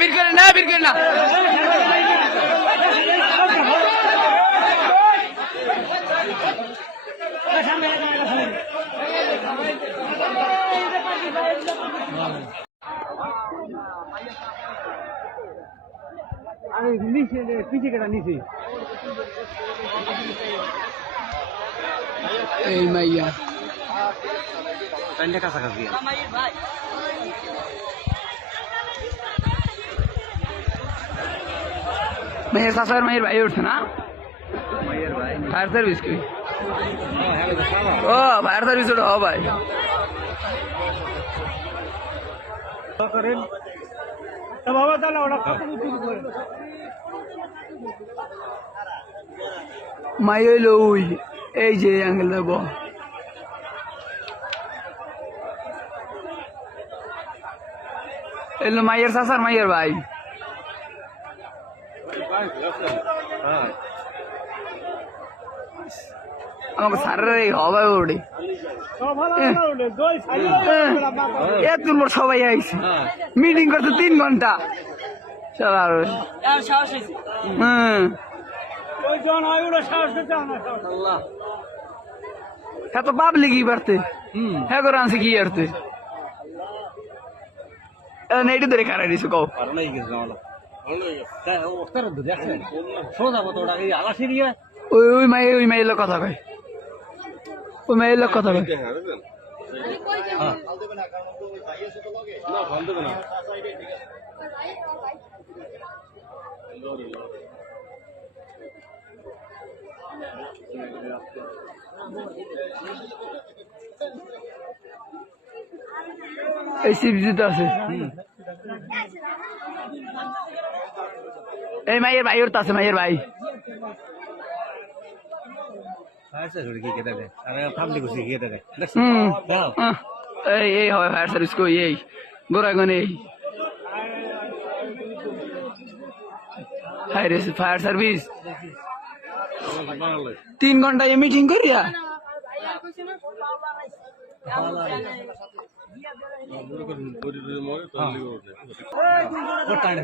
বের করে না বের করে না? আরে নিচে পিছিয়ে কেটা নিচে। এই মাইয়া। কাছাকাছি মেয়ের শাশুর মেয়ের ভাই উঠছে না? ফায়ার সার্ভিস কি? ও ফায়ার সার্ভিস ওটা ভাই। মাই হইল ওই, এই যে অ্যাঙ্গেল দেবো। এলো মাইয়ের শাসার মাইয়ের ভাই। আমাকে সারের এই হবে ওড়ে এ তুলবো সবাই আইছে। মিটিং করতে তিন ঘণ্টা। ওই জন হয়। হ্যাঁ তো হুম। হ্যাঁ করে আনছে কি আরতে নেইটি ধরে খারাই দিছো কও। আর নাই গেছে আমরা হ্যাঁ ওস্তার দেখছেন সোজা মতো ওটা এই আলাসি দিয়ে ওই ওই মাই ওই মাইয়ের লোক কথা কয় ওই মাইয়ের লোক কথা কয় হ্যাঁ এই শিবজিতে আছে এই মাইয়ের ভাই ওর তো আছে মাইয়ের ভাই আচ্ছা ঘুরে কি কেটে দেয় আরে ফামলি কুছি কেটে দেয় হুম। দাঁড়াও। আহ, এই এই হবে ফায়ার সার্ভিস কই এই? গোরাগন এই। হাই রে ফায়ার সার্ভিস তিন ঘণ্টা এ মিটিং করিয়া?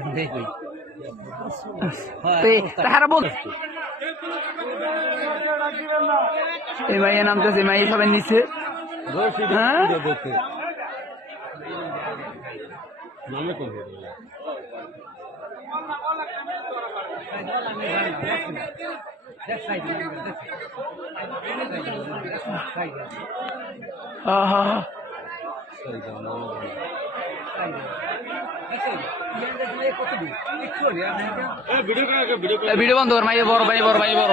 তে তাহারা বল। এই মাইয়া নামতেছে মাইয়া সবাই নিচ্ছে হ্যাঁ? আহা। ভিডিও বন্ধ কর মাইয়া বড় ভাই বড় ভাই বড়।